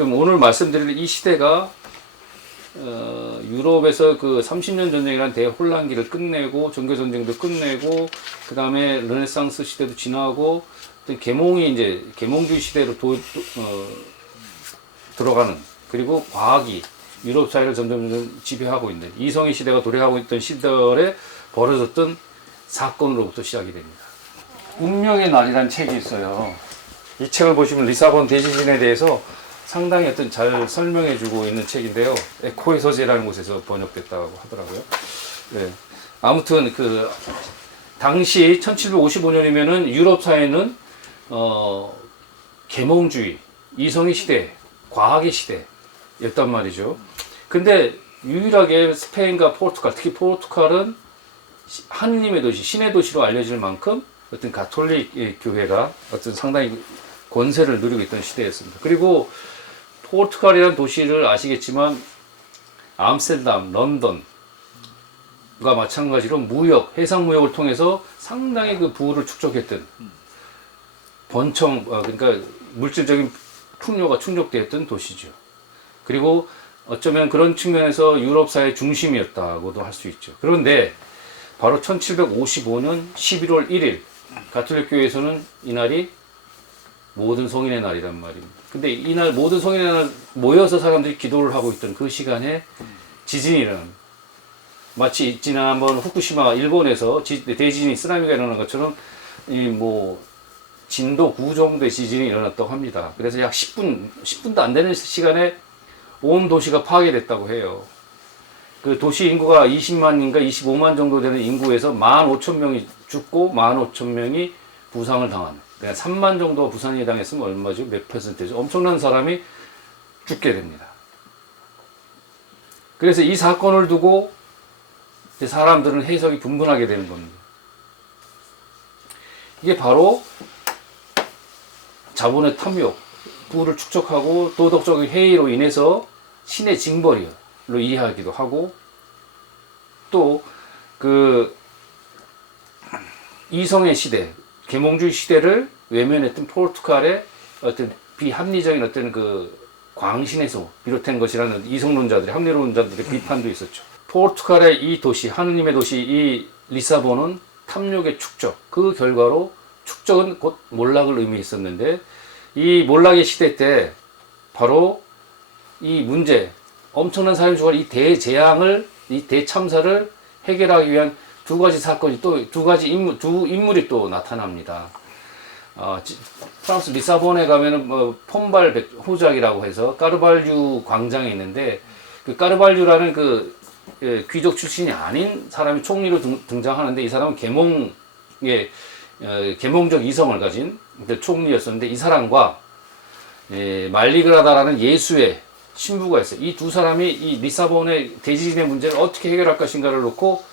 지금 오늘 말씀드릴 이 시대가 유럽에서 그 30년 전쟁이라는 대혼란기를 끝내고 종교전쟁도 끝내고 그 다음에 르네상스 시대도 지나고 계몽이 이제 계몽주의 시대로 들어가는, 그리고 과학이 유럽 사회를 점점 지배하고 있는 이성의 시대가 도래하고 있던 시절에 벌어졌던 사건으로부터 시작이 됩니다. 운명의 날이라는 책이 있어요. 이 책을 보시면 리사본 대지진에 대해서 상당히 잘 설명해주고 있는 책인데요. 에코의 서재라는 곳에서 번역됐다고 하더라고요. 네. 아무튼 당시 1755년이면은 유럽 사회는 계몽주의, 이성의 시대, 과학의 시대였단 말이죠. 근데 유일하게 스페인과 포르투갈, 특히 포르투갈은 하느님의 도시, 신의 도시로 알려질 만큼 어떤 가톨릭 교회가 상당히 권세를 누리고 있던 시대였습니다. 그리고 포르투갈이라는 도시를 아시겠지만 암스테르담, 런던과 마찬가지로 해상 무역을 통해서 상당히 부를 축적했던 그러니까 물질적인 풍요가 충족되었던 도시죠. 그리고 어쩌면 그런 측면에서 유럽 사회의 중심이었다고도 할 수 있죠. 그런데 바로 1755년 11월 1일 가톨릭 교회에서는 이날이 모든 성인의 날이란 말입니다. 근데 이날 모든 성인의 날 모여서 사람들이 기도를 하고 있던 그 시간에 지진이 일어납니다. 마치 지난번 후쿠시마 일본에서 대지진이 쓰나미가 일어난 것처럼 진도 9 정도의 지진이 일어났다고 합니다. 그래서 약 10분도 안 되는 시간에 온 도시가 파괴됐다고 해요. 그 도시 인구가 20만인가 25만 정도 되는 인구에서 15,000명이 죽고 15,000명이 부상을 당하는. 그러니까 3만 정도 부상이 당했으면 얼마죠? 몇 퍼센트죠? 엄청난 사람이 죽게 됩니다. 그래서 이 사건을 두고 사람들은 해석이 분분하게 되는 겁니다. 이게 바로 자본의 탐욕, 부를 축적하고 도덕적인 해이로 인해서 신의 징벌로 이해하기도 하고, 또 이성의 시대, 계몽주의 시대를 외면했던 포르투갈의 어떤 비합리적인 광신에서 비롯된 것이라는 이성론자들의, 합리론자들의 비판도 있었죠. 포르투갈의 이 도시, 하느님의 도시, 이 리사본은 탐욕의 축적, 그 결과로 축적은 곧 몰락을 의미했었는데, 이 몰락의 시대 때 바로 이 문제, 엄청난 사람이 죽을 이 대재앙을, 이 대참사를 해결하기 위한 두 가지 사건이 두 인물이 또 나타납니다. 프랑스 리사본에 가면은 폼발 호작이라고 해서 까르발류 광장이 있는데, 그 까르발류라는 귀족 출신이 아닌 사람이 총리로 등장하는데, 이 사람은 계몽적 이성을 가진 총리였었는데, 이 사람과 말리그라다라는 예수의 신부가 있어요. 이 두 사람이 이 리사본의 대지진의 문제를 어떻게 해결할 것인가를 놓고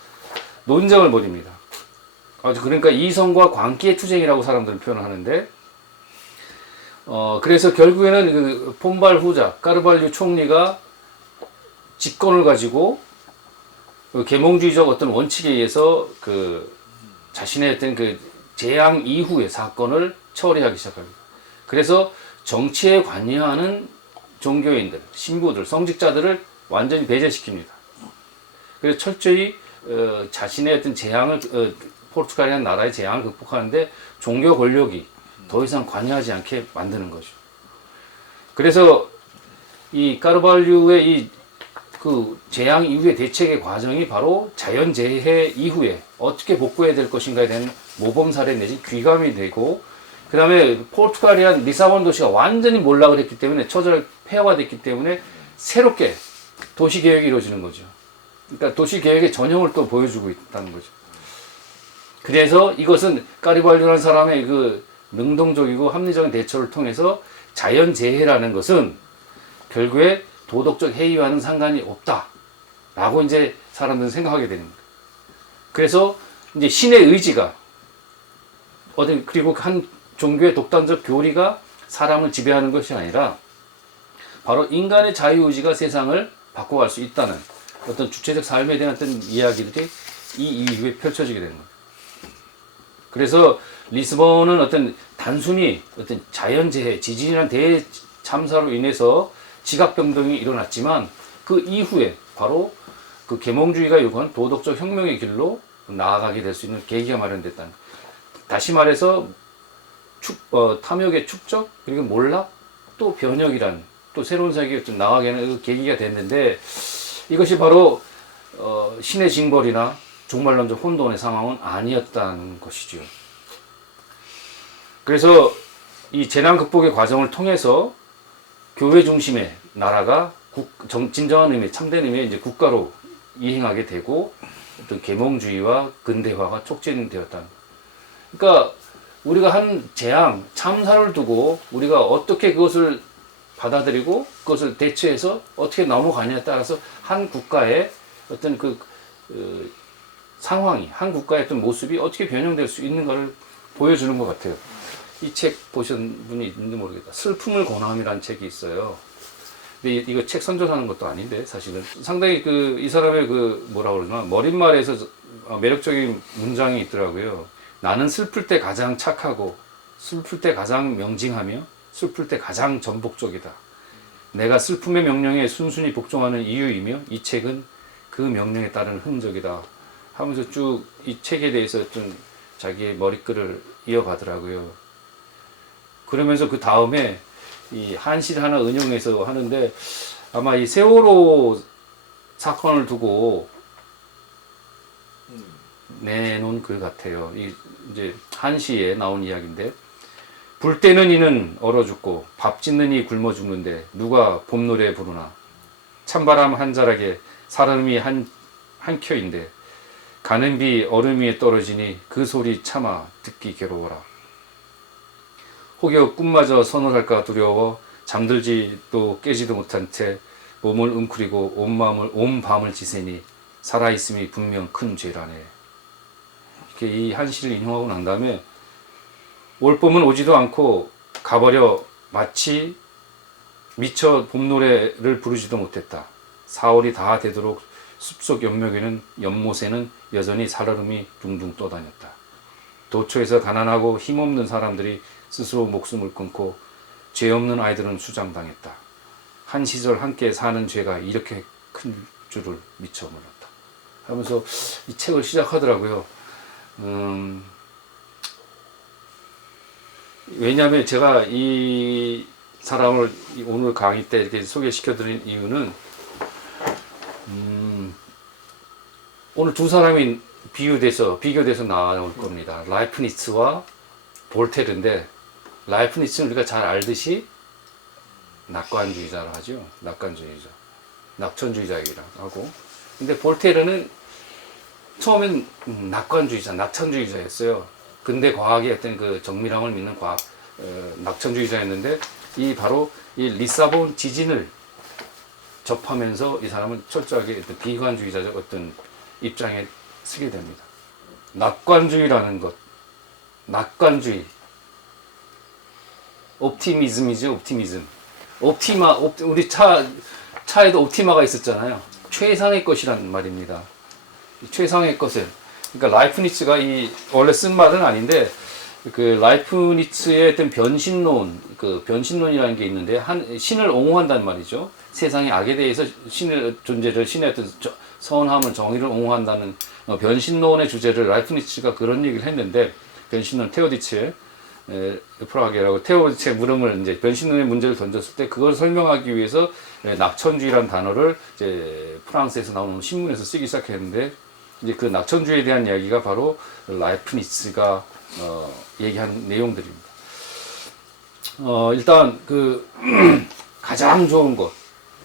논쟁을 벌입니다. 그러니까 이성과 광기의 투쟁이라고 사람들은 표현을 하는데, 그래서 결국에는 폼발 후자, 까르발류 총리가 직권을 가지고 계몽주의적 어떤 원칙에 의해서 자신의 어떤 재앙 이후의 사건을 처리하기 시작합니다. 그래서 정치에 관여하는 종교인들, 신부들, 성직자들을 완전히 배제시킵니다. 그래서 철저히 자신의 어떤 재앙을, 포르투갈이라는 나라의 재앙을 극복하는데 종교 권력이 더 이상 관여하지 않게 만드는 거죠. 그래서 이 까르발류의 재앙 이후의 대책의 과정이 바로 자연재해 이후에 어떻게 복구해야 될 것인가에 대한 모범 사례 내지 귀감이 되고, 그 다음에 포르투갈이란 리사본 도시가 완전히 몰락을 했기 때문에, 처절 폐허가 됐기 때문에 새롭게 도시계획이 이루어지는 거죠. 그러니까 도시계획의 전형을 또 보여주고 있다는 거죠. 그래서 이것은 까르발류라는 사람의 능동적이고 합리적인 대처를 통해서 자연재해라는 것은 결국에 도덕적 해이와는 상관이 없다라고 이제 사람들은 생각하게 되는 거예요. 그래서 이제 신의 의지가 그리고 한 종교의 독단적 교리가 사람을 지배하는 것이 아니라 바로 인간의 자유의지가 세상을 바꿔갈 수 있다는 어떤 주체적 삶에 대한 어떤 이야기들이 이 이후에 펼쳐지게 되는 거예요. 그래서 리스본은 단순히 자연재해, 지진이란 참사로 인해서 지각병동이 일어났지만 그 이후에 바로 그 계몽주의가 요구한 도덕적 혁명의 길로 나아가게 될 수 있는 계기가 마련됐다는. 다시 말해서 탐욕의 축적 그리고 몰락 또 변혁이란 또 새로운 세계가 좀 나가게 하는 그 계기가 됐는데 이것이 바로 신의 징벌이나 종말론적 혼돈의 상황은 아니었다는 것이죠. 그래서 이 재난 극복의 과정을 통해서 교회 중심의 나라가 진정한 의미, 참된 의미의 이제 국가로 이행하게 되고 어떤 계몽주의와 근대화가 촉진되었다. 그러니까 우리가 한 재앙, 참사를 두고 우리가 어떻게 그것을 받아들이고 그것을 대처해서 어떻게 넘어가냐에 따라서 한 국가의 어떤 상황이, 한 국가의 어떤 모습이 어떻게 변형될 수 있는가를 보여주는 것 같아요. 이 책 보신 분이 있는지 모르겠다. 슬픔을 권함이라는 책이 있어요. 근데 이거 책 선전하는 것도 아닌데 사실은 상당히 이 사람의 뭐라 그러나 머릿말에서 매력적인 문장이 있더라고요. 나는 슬플 때 가장 착하고 슬플 때 가장 명징하며 슬플 때 가장 전복적이다. 내가 슬픔의 명령에 순순히 복종하는 이유이며 이 책은 그 명령에 따른 흔적이다. 하면서 쭉 이 책에 대해서 좀 자기의 머리글을 이어가더라고요. 그러면서 그 다음에 이 한시를 하나 은용해서 하는데 아마 이 세월호 사건을 두고 내놓은 글 같아요. 이제 한시에 나온 이야기인데 불 때는 이는 얼어 죽고 밥 짓는 이 굶어 죽는데 누가 봄 노래 부르나 찬바람 한 자락에 사람이 한 켜인데 가는 비 얼음 위에 떨어지니 그 소리 참아 듣기 괴로워라. 혹여 꿈마저 선을 할까 두려워 잠들지도 깨지도 못한 채 몸을 웅크리고 온 밤을 지새니 살아있음이 분명 큰 죄라네. 이렇게 이 한시를 인용하고 난 다음에 올 봄은 오지도 않고 가버려 마치 미처 봄 노래를 부르지도 못했다. 4월이 다 되도록 숲속 연못에는 여전히 살얼음이 둥둥 떠다녔다. 도처에서 가난하고 힘없는 사람들이 스스로 목숨을 끊고 죄 없는 아이들은 수장당했다. 한 시절 함께 사는 죄가 이렇게 큰 줄을 미처 몰랐다. 하면서 이 책을 시작하더라고요. 왜냐하면 제가 이 사람을 오늘 강의 때 이렇게 소개시켜드린 이유는 오늘 두 사람이 비교돼서 나올 겁니다. 라이프니츠와 볼테르인데 라이프니츠는 우리가 잘 알듯이 낙관주의자로 하죠. 낙관주의자, 낙천주의자이기도 하고. 근데 볼테르는 처음엔 낙천주의자였어요. 근대 과학의 어떤 정밀함을 믿는 낙천주의자였는데 바로 이 리사본 지진을 접하면서 이 사람은 철저하게 어떤 비관주의자적 어떤 입장에 서게 됩니다. 낙관주의라는 것, 낙관주의, 옵티미즘이죠. 옵티미즘. 우리 차에도 옵티마가 있었잖아요. 최상의 것이란 말입니다. 최상의 것을. 그러니까 라이프니츠가 원래 쓴 말은 아닌데 라이프니츠의 어떤 변신론이라는 게 있는데 신을 옹호한다는 말이죠. 세상의 악에 대해서 신의 어떤 선함을 정의를 옹호한다는 변신론의 주제를 라이프니츠가 그런 얘기를 했는데 변신론 테오디체 프라하게라고 테오디체 물음을 이제 변신론의 문제를 던졌을 때 그걸 설명하기 위해서 낙천주의라는 단어를 이제 프랑스에서 나오는 신문에서 쓰기 시작했는데 이제 그 낙천주의에 대한 이야기가 바로 라이프니츠가 얘기하는 내용들입니다. 일단 가장 좋은 것,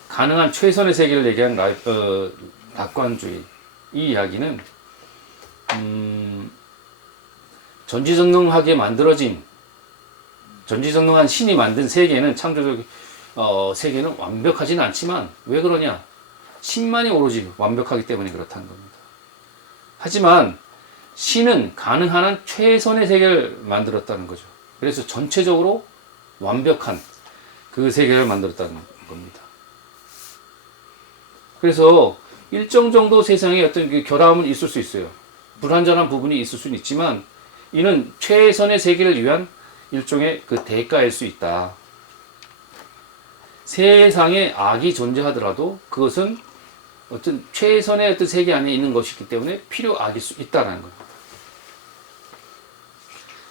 가능한 최선의 세계를 얘기한 낙관주의 이 이야기는 전지전능하게 만들어진 전지전능한 신이 만든 세계는 창조적 세계는 완벽하지는 않지만 왜 그러냐? 신만이 오로지 완벽하기 때문에 그렇다는 겁니다. 하지만 신은 가능한 한 최선의 세계를 만들었다는 거죠. 그래서 전체적으로 완벽한 그 세계를 만들었다는 겁니다. 그래서 일정 정도 세상에 어떤 결함은 있을 수 있어요. 불완전한 부분이 있을 수는 있지만 이는 최선의 세계를 위한 일종의 대가일 수 있다. 세상에 악이 존재하더라도 그것은 어떤 최선의 어떤 세계 안에 있는 것이기 때문에 필요악일 수 있다는 거예요.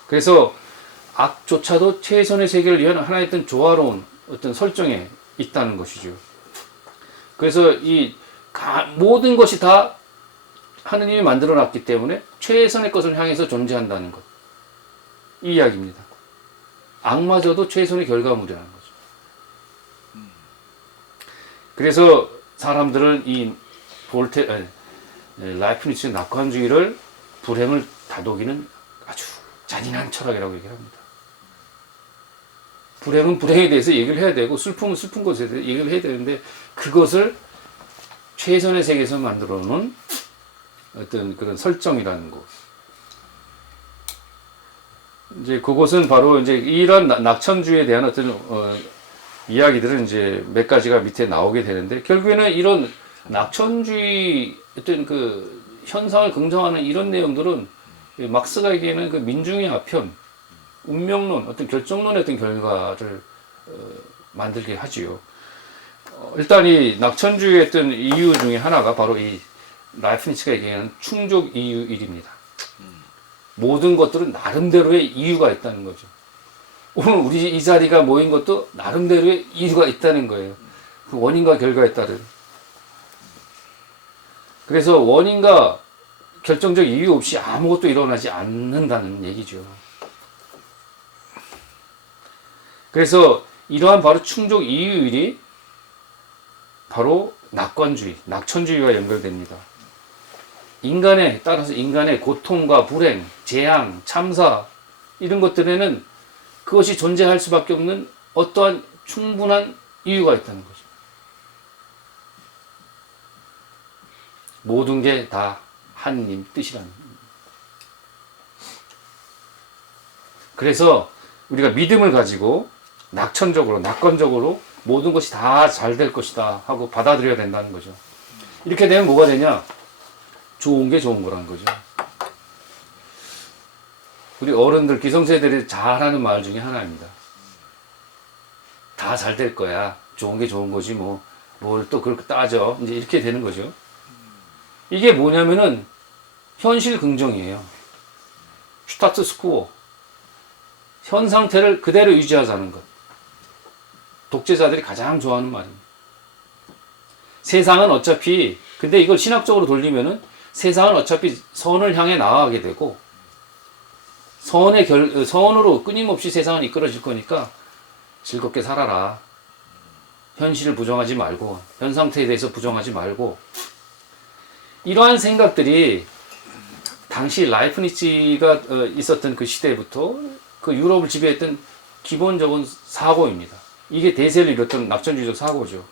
그래서 악조차도 최선의 세계를 위한 하나의 어떤 조화로운 어떤 설정에 있다는 것이죠. 그래서 이 모든 것이 다 하느님이 만들어 놨기 때문에 최선의 것을 향해서 존재한다는 것. 이 이야기입니다. 악마저도 최선의 결과물이라는 거죠. 그래서 사람들은 이 라이프니츠의 낙관주의를 불행을 다독이는 아주 잔인한 철학이라고 얘기를 합니다. 불행은 불행에 대해서 얘기를 해야 되고 슬픔은 슬픈 것에 대해서 얘기를 해야 되는데 그것을 최선의 세계에서 만들어 놓은 어떤 그런 설정이라는 것. 이제 그것은 바로 이제 이런 낙천주의에 대한 어떤 이야기들은 이제 몇 가지가 밑에 나오게 되는데 결국에는 이런 낙천주의 어떤 그 현상을 긍정하는 이런 내용들은 막스가 얘기하는 그 민중의 아편, 운명론, 어떤 결정론의 어떤 결과를 만들게 하지요. 일단 이 낙천주의의 어떤 이유 중에 하나가 바로 이 라이프니츠가 얘기하는 충족 이유 1입니다. 모든 것들은 나름대로의 이유가 있다는 거죠. 오늘 우리 이 자리가 모인 것도 나름대로의 이유가 있다는 거예요. 그 원인과 결과에 따른. 그래서 원인과 결정적 이유 없이 아무것도 일어나지 않는다는 얘기죠. 그래서 이러한 바로 충족 이유일이 바로 낙관주의, 낙천주의와 연결됩니다. 인간에 따라서 인간의 고통과 불행, 재앙, 참사 이런 것들에는 그것이 존재할 수밖에 없는 어떠한 충분한 이유가 있다는 거죠. 모든 게 다 하느님 뜻이라는 거예요. 그래서 우리가 믿음을 가지고 낙천적으로, 낙관적으로 모든 것이 다 잘 될 것이다 하고 받아들여야 된다는 거죠. 이렇게 되면 뭐가 되냐? 좋은 게 좋은 거라는 거죠. 우리 어른들, 기성세대들이 잘하는 말 중에 하나입니다. 다 잘 될 거야. 좋은 게 좋은 거지 뭐. 뭘 또 그렇게 따져. 이제 이렇게 되는 거죠. 이게 뭐냐면은 현실 긍정이에요. 슈타트스쿠어. 현 상태를 그대로 유지하자는 것. 독재자들이 가장 좋아하는 말입니다. 세상은 어차피, 근데 이걸 신학적으로 돌리면은 세상은 어차피 선을 향해 나아가게 되고 선으로 끊임없이 세상은 이끌어질 거니까 즐겁게 살아라. 현실을 부정하지 말고 현 상태에 대해서 부정하지 말고 이러한 생각들이 당시 라이프니츠가 있었던 그 시대부터 그 유럽을 지배했던 기본적인 사고입니다. 이게 대세를 이뤘던 낙천주의적 사고죠.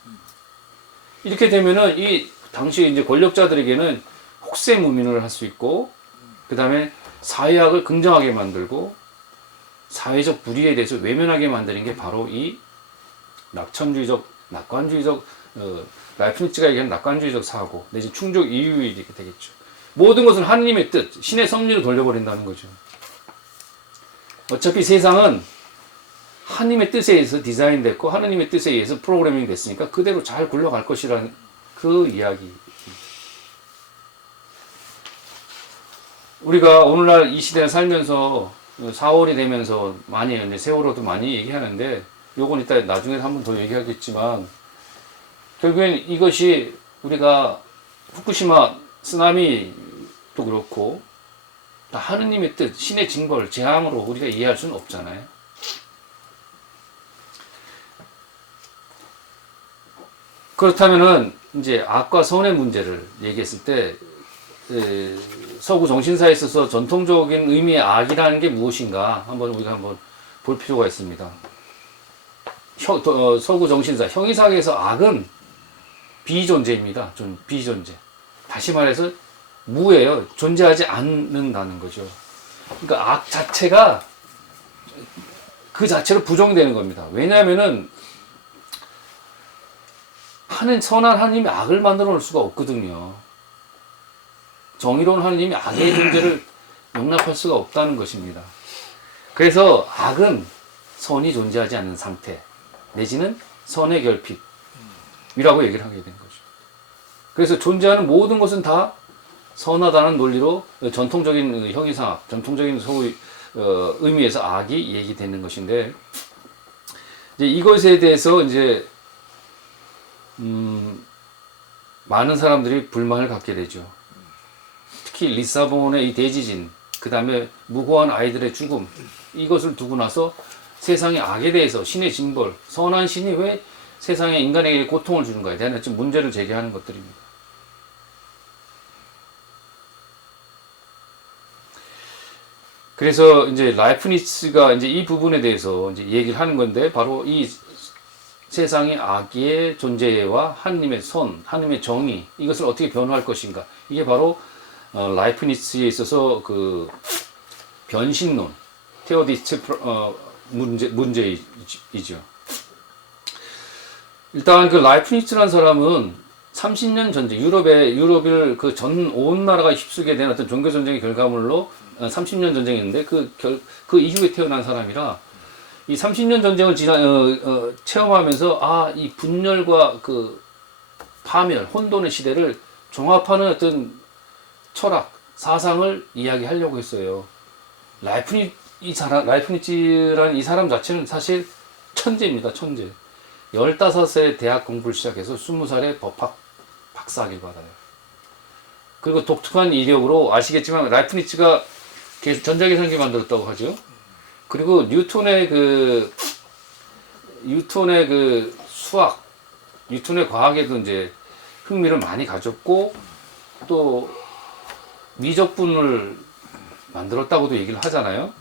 이렇게 되면은 이 당시 이제 권력자들에게는 혹세무민을 할 수 있고, 그 다음에 사회학을 긍정하게 만들고, 사회적 불의에 대해서 외면하게 만드는 게 바로 이 낙천주의적, 낙관주의적, 라이프니츠가 얘기하는 낙관주의적 사고, 내지 충족 이유이 되겠죠. 모든 것은 하느님의 뜻, 신의 섭리로 돌려버린다는 거죠. 어차피 세상은 하느님의 뜻에 의해서 디자인됐고 하느님의 뜻에 의해서 프로그래밍 됐으니까 그대로 잘 굴러갈 것이라는 그 이야기. 우리가 오늘날 이 시대에 살면서 4월이 되면서 많이 이제 세월호도 많이 얘기하는데 요건 이따 나중에 한번 더 얘기하겠지만 결국엔 이것이 우리가 후쿠시마 쓰나미도 그렇고 다 하느님의 뜻, 신의 징벌, 재앙으로 우리가 이해할 수는 없잖아요. 그렇다면은 이제 악과 선의 문제를 얘기했을 때 서구 정신사에 있어서 전통적인 의미의 악이라는 게 무엇인가 우리가 한번 볼 필요가 있습니다. 서구 정신사 형이사학에서 악은 비존재입니다. 좀 비존재. 다시 말해서 무예요. 존재하지 않는다는 거죠. 그러니까 악 자체가 그 자체로 부정되는 겁니다. 왜냐하면은 선한 하나님이 악을 만들어 놓을 수가 없거든요. 정의로운 하나님이 악의 존재를 용납할 수가 없다는 것입니다. 그래서 악은 선이 존재하지 않는 상태, 내지는 선의 결핍이라고 얘기를 하게 된 거죠. 그래서 존재하는 모든 것은 다 선하다는 논리로 전통적인 형이상학, 전통적인 소위 의미에서 악이 얘기되는 것인데, 이제 이것에 대해서 이제 많은 사람들이 불만을 갖게 되죠. 특히 리사본의 이 대지진, 그 다음에 무고한 아이들의 죽음, 이것을 두고 나서 세상의 악에 대해서 신의 징벌, 선한 신이 왜 세상에 인간에게 고통을 주는가에 대한 좀 문제를 제기하는 것들입니다. 그래서 이제 라이프니츠가 이제 이 부분에 대해서 이제 얘기를 하는 건데, 바로 이 세상의 악의 존재와 하느님의 선, 하느님의 정의, 이것을 어떻게 변화할 것인가. 이게 바로 라이프니츠에 있어서 그 변신론, 테오디스트 문제이죠. 일단 그 라이프니츠라는 사람은 30년 전쟁, 유럽을 그 전 온 나라가 휩쓰게 된 어떤 종교 전쟁의 결과물로 30년 전쟁이었는데 그 이후에 태어난 사람이라 이 30년 전쟁을 체험하면서 이 분열과 그 파멸, 혼돈의 시대를 종합하는 어떤 철학, 사상을 이야기하려고 했어요. 라이프니츠라는 이 사람 자체는 사실 천재입니다, 천재. 15세 대학 공부를 시작해서 20살에 법학 박사학위를 받아요. 그리고 독특한 이력으로 아시겠지만 라이프니츠가 계속 전자계산기 만들었다고 하죠. 그리고 뉴턴의 그 수학, 뉴턴의 과학에도 이제 흥미를 많이 가졌고, 또 미적분을 만들었다고도 얘기를 하잖아요.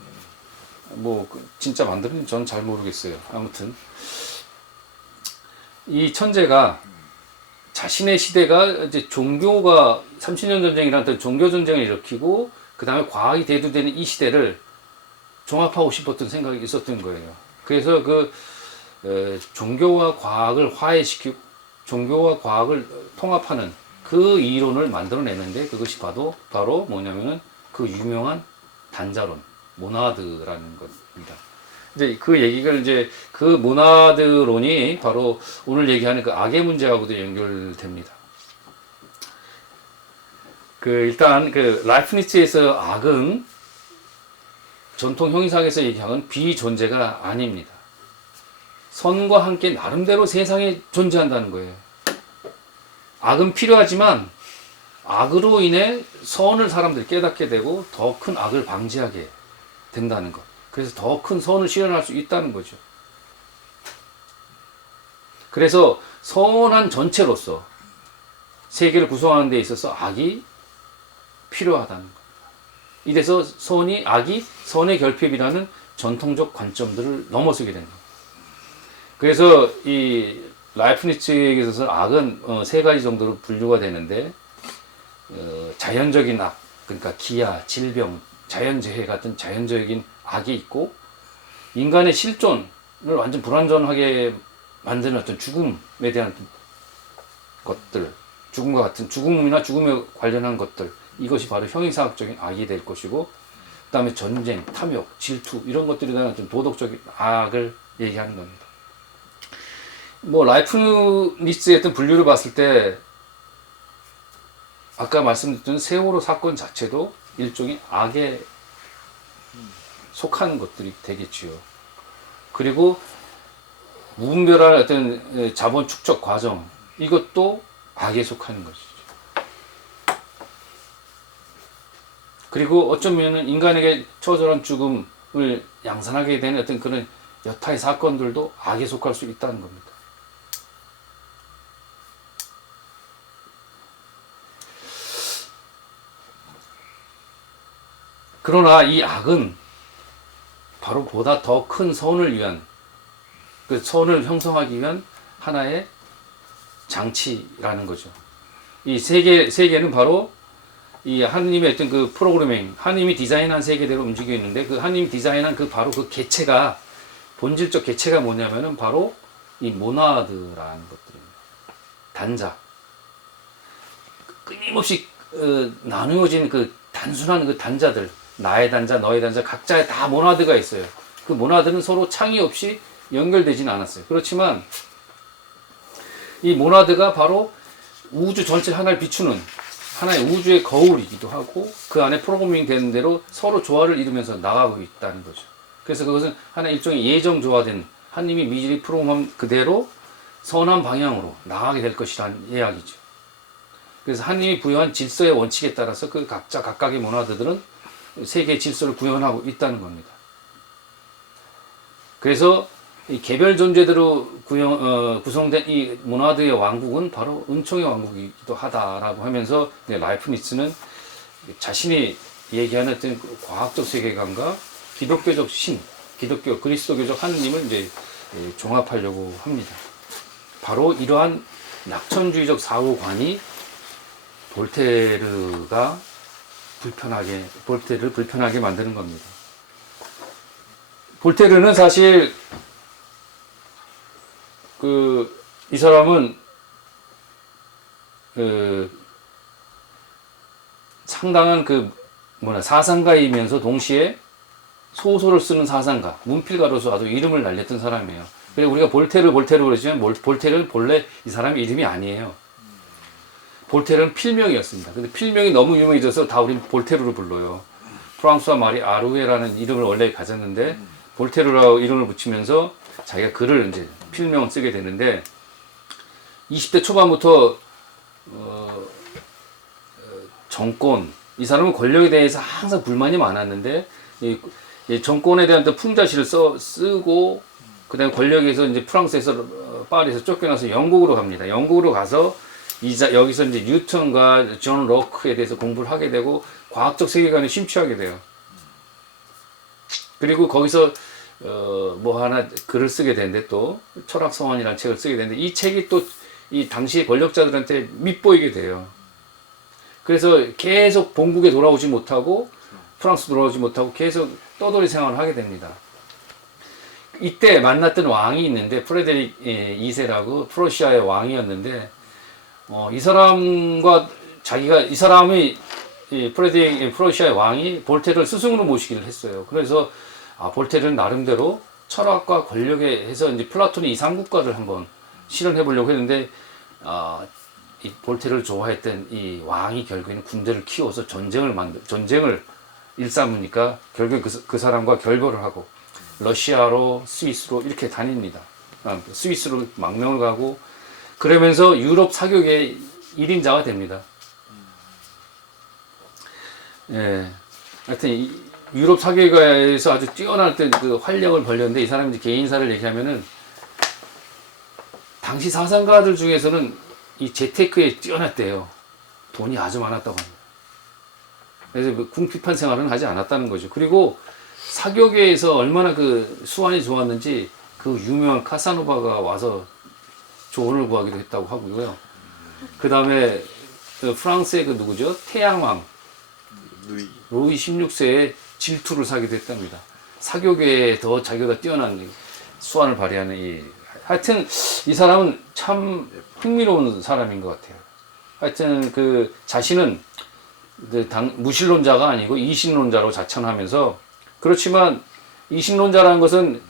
뭐 진짜 만들었는지 전 잘 모르겠어요. 아무튼 이 천재가 자신의 시대가 이제 종교가 30년 전쟁이라는 종교 전쟁을 일으키고 그 다음에 과학이 대두되는 이 시대를 종합하고 싶었던 생각이 있었던 거예요. 그래서 종교와 과학을 화해시키고 종교와 과학을 통합하는 그 이론을 만들어내는데, 그것이 바로 뭐냐면은 그 유명한 단자론, 모나드라는 겁니다. 이제 그 얘기가 이제 그 모나드론이 바로 오늘 얘기하는 그 악의 문제하고도 연결됩니다. 일단 라이프니츠에서 악은 전통 형이상에서 얘기하는 비존재가 아닙니다. 선과 함께 나름대로 세상에 존재한다는 거예요. 악은 필요하지만 악으로 인해 선을 사람들이 깨닫게 되고 더 큰 악을 방지하게 된다는 것. 그래서 더 큰 선을 실현할 수 있다는 거죠. 그래서 선한 전체로서 세계를 구성하는 데 있어서 악이 필요하다는 겁니다. 이래서 악이 선의 결핍이라는 전통적 관점들을 넘어서게 됩니다. 그래서 이 라이프니츠에게 있어서 악은 세 가지 정도로 분류가 되는데, 자연적인 악, 그러니까 기아, 질병, 자연재해 같은 자연적인 악이 있고, 인간의 실존을 완전 불완전하게 만드는 어떤 죽음에 대한 것들, 죽음이나 죽음에 관련한 것들, 이것이 바로 형이상학적인 악이 될 것이고, 그 다음에 전쟁, 탐욕, 질투, 이런 것들에 대한 좀 도덕적인 악을 얘기하는 겁니다. 뭐 라이프니츠의 어떤 분류를 봤을 때 아까 말씀드렸던 세월호 사건 자체도 일종의 악에 속하는 것들이 되겠지요. 그리고 무분별한 어떤 자본 축적 과정, 이것도 악에 속하는 것이죠. 그리고 어쩌면은 인간에게 처절한 죽음을 양산하게 되는 어떤 그런 여타의 사건들도 악에 속할 수 있다는 겁니다. 그러나 이 악은 바로 보다 더 큰 선을 위한, 그 선을 형성하기 위한 하나의 장치라는 거죠. 이 세계는 바로 이 하느님의 어떤 그 프로그래밍, 하느님이 디자인한 세계대로 움직여 있는데, 그 하느님이 디자인한 바로 그 개체가, 본질적 개체가 뭐냐면은 바로 이 모나드라는 것들입니다. 단자. 끊임없이 나누어진 그 단순한 그 단자들, 나의 단자, 너의 단자, 각자의 다 모나드가 있어요. 그 모나드는 서로 창의 없이 연결되지는 않았어요. 그렇지만 이 모나드가 바로 우주 전체 하나를 비추는 하나의 우주의 거울이기도 하고 그 안에 프로그래밍 되는 대로 서로 조화를 이루면서 나가고 있다는 거죠. 그래서 그것은 하나의 일종의 예정 조화된 하나님이 미리 프로그램 그대로 선한 방향으로 나가게 될 것이라는 이야기죠. 그래서 하나님이 부여한 질서의 원칙에 따라서 그 각자 각각의 모나드들은 세계의 질서를 구현하고 있다는 겁니다. 그래서 이 개별 존재대로 구성된 이 모나드의 왕국은 바로 은총의 왕국이기도 하다라고 하면서 라이프니츠는 자신이 얘기하는 어떤 과학적 세계관과 기독교적 기독교 그리스도교적 하느님을 이제 종합하려고 합니다. 바로 이러한 낙천주의적 사고관이 볼테르를 불편하게 만드는 겁니다. 볼테르는 사실 이 사람은 상당한 사상가이면서 동시에 소설을 쓰는 사상가, 문필가로서 아주 이름을 날렸던 사람이에요. 그래서 우리가 볼테르 그러지만 볼테르는 본래 이 사람의 이름이 아니에요. 볼테르는 필명이었습니다. 근데 필명이 너무 유명해져서 다 우리 볼테르로 불러요. 프랑스와 마리 아루에라는 이름을 원래 가졌는데 볼테르라고 이름을 붙이면서 자기가 글을 이제 필명을 쓰게 되는데 20대 초반부터 정권, 이 사람은 권력에 대해서 항상 불만이 많았는데 이 정권에 대한 풍자시를 쓰고 그다음에 권력에서 이제 프랑스에서 파리에서 쫓겨나서 영국으로 갑니다. 영국으로 가서 여기서 이제 뉴턴과 존 로크에 대해서 공부를 하게 되고 과학적 세계관에 심취하게 돼요. 그리고 거기서 하나 글을 쓰게 되는데 또 철학서원이라는 책을 쓰게 되는데 이 책이 또 이 당시 권력자들한테 밉보이게 돼요. 그래서 계속 본국에 돌아오지 못하고 프랑스 돌아오지 못하고 계속 떠돌이 생활을 하게 됩니다. 이때 만났던 왕이 있는데 프레데릭 2세라고 프로시아의 왕이었는데 이 사람과 이 사람이 프레데릭 프로시아의 왕이 볼테르를 스승으로 모시기를 했어요. 그래서 볼테르는 나름대로 철학과 권력에 해서 이제 플라톤의 이상국가를 한번 실현해 보려고 했는데 이 볼테르를 좋아했던 이 왕이 결국에는 군대를 키워서 전쟁을 일삼으니까 결국 그 사람과 결별을 하고 러시아로 스위스로 이렇게 다닙니다. 스위스로 망명을 가고 그러면서 유럽 사교계의 1인자가 됩니다. 예. 하여튼 유럽 사교계에서 아주 뛰어날 때 그 활력을 벌였는데 이 사람이 이제 개인사를 얘기하면은 당시 사상가들 중에서는 이 재테크에 뛰어났대요. 돈이 아주 많았다고 합니다. 그래서 궁핍한 생활은 하지 않았다는 거죠. 그리고 사교계에서 얼마나 그 수완이 좋았는지 그 유명한 카사노바가 와서 조언을 구하기도 했다고 하고요. 그 다음에 프랑스의 누구죠? 태양왕 루이 16세의 질투를 사기도 했답니다. 사교계에 더 자기가 뛰어난 수완을 발휘하는 하여튼 이 사람은 참 흥미로운 사람인 것 같아요. 하여튼 자신은 무신론자가 아니고 이신론자로 자천하면서 그렇지만 이신론자라는 것은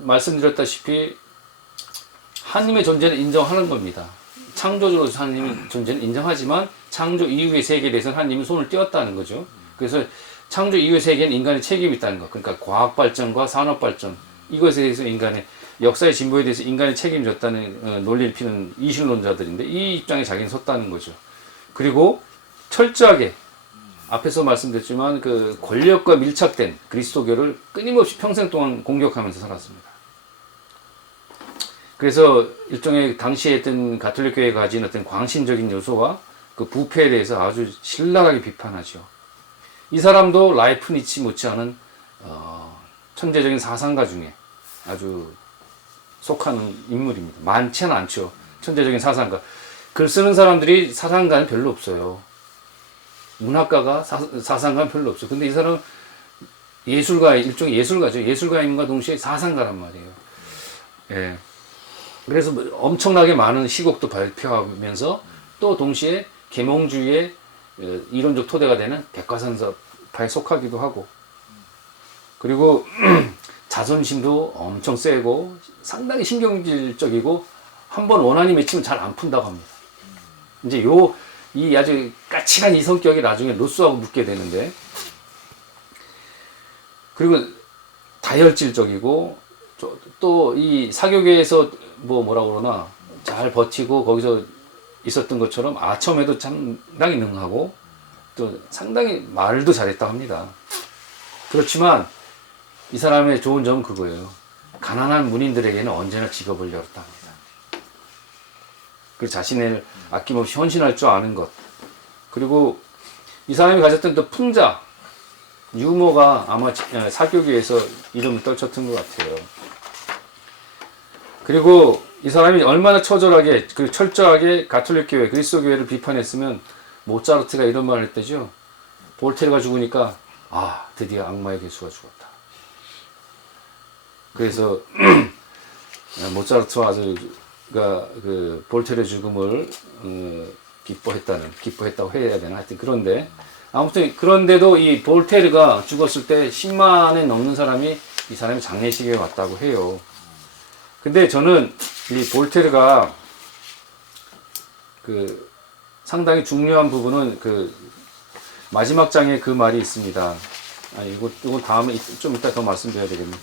말씀드렸다시피 하나님의 존재를 인정하는 겁니다. 창조주로서 하나님의 존재를 인정하지만 창조 이후의 세계에 대해서는 하나님이 손을 떼었다는 거죠. 그래서 창조 이후의 세계는 인간의 책임이 있다는 것. 그러니까 과학 발전과 산업 발전 이것에 대해서 인간의 역사의 진보에 대해서 인간의 책임졌다는 논리를 피는 이신론자들인데 이 입장에 자기는 섰다는 거죠. 그리고 철저하게 앞에서 말씀드렸지만 그 권력과 밀착된 그리스도교를 끊임없이 평생 동안 공격하면서 살았습니다. 그래서 일종의 당시에 했던 가톨릭 교회가 가진 어떤 광신적인 요소와 그 부패에 대해서 아주 신랄하게 비판하죠. 이 사람도 라이프니츠 못지않은 천재적인 사상가 중에 아주 속하는 인물입니다. 많지는 않죠. 천재적인 사상가. 글 쓰는 사람들이 사상가는 별로 없어요. 문학가가 사상가는 별로 없어요. 근데 이 사람은 일종의 예술가죠. 예술가임과 동시에 사상가란 말이에요. 예. 그래서 엄청나게 많은 시곡도 발표하면서 또 동시에 계몽주의의 이론적 토대가 되는 백과사전파에 속하기도 하고 그리고 자존심도 엄청 세고 상당히 신경질적이고 한번 원한이 맺히면 잘 안 푼다고 합니다. 이제 이 아주 까칠한 이 성격이 나중에 로스하고 묶게 되는데, 그리고 다혈질적이고 또 이 사교계에서 뭐라고 그러나 잘 버티고 거기서 있었던 것처럼 아첨에도 상당히 능하고 또 상당히 말도 잘했다고 합니다. 그렇지만 이 사람의 좋은 점은 그거예요. 가난한 문인들에게는 언제나 직업을 열었다 합니다. 그 자신을 아낌없이 헌신할 줄 아는 것. 그리고 이 사람이 가졌던 또 풍자, 유머가 아마 사교계에서 이름을 떨쳤던 것 같아요. 그리고 이 사람이 얼마나 처절하게, 그 철저하게 가톨릭 교회, 그리스도 교회를 비판했으면 모차르트가 이런 말을 했대죠. 볼테르가 죽으니까 드디어 악마의 개수가 죽었다. 그래서 모차르트와 그 볼테르의 죽음을 기뻐했다고 해야 되나? 하여튼 그런데 아무튼 그런데도 이 볼테르가 죽었을 때 10만에 넘는 사람이 이 사람이 장례식에 왔다고 해요. 근데 저는 이 볼테르가 그 상당히 중요한 부분은 그 마지막 장에 그 말이 있습니다. 이건 다음에 좀 이따 더 말씀드려야 되겠네.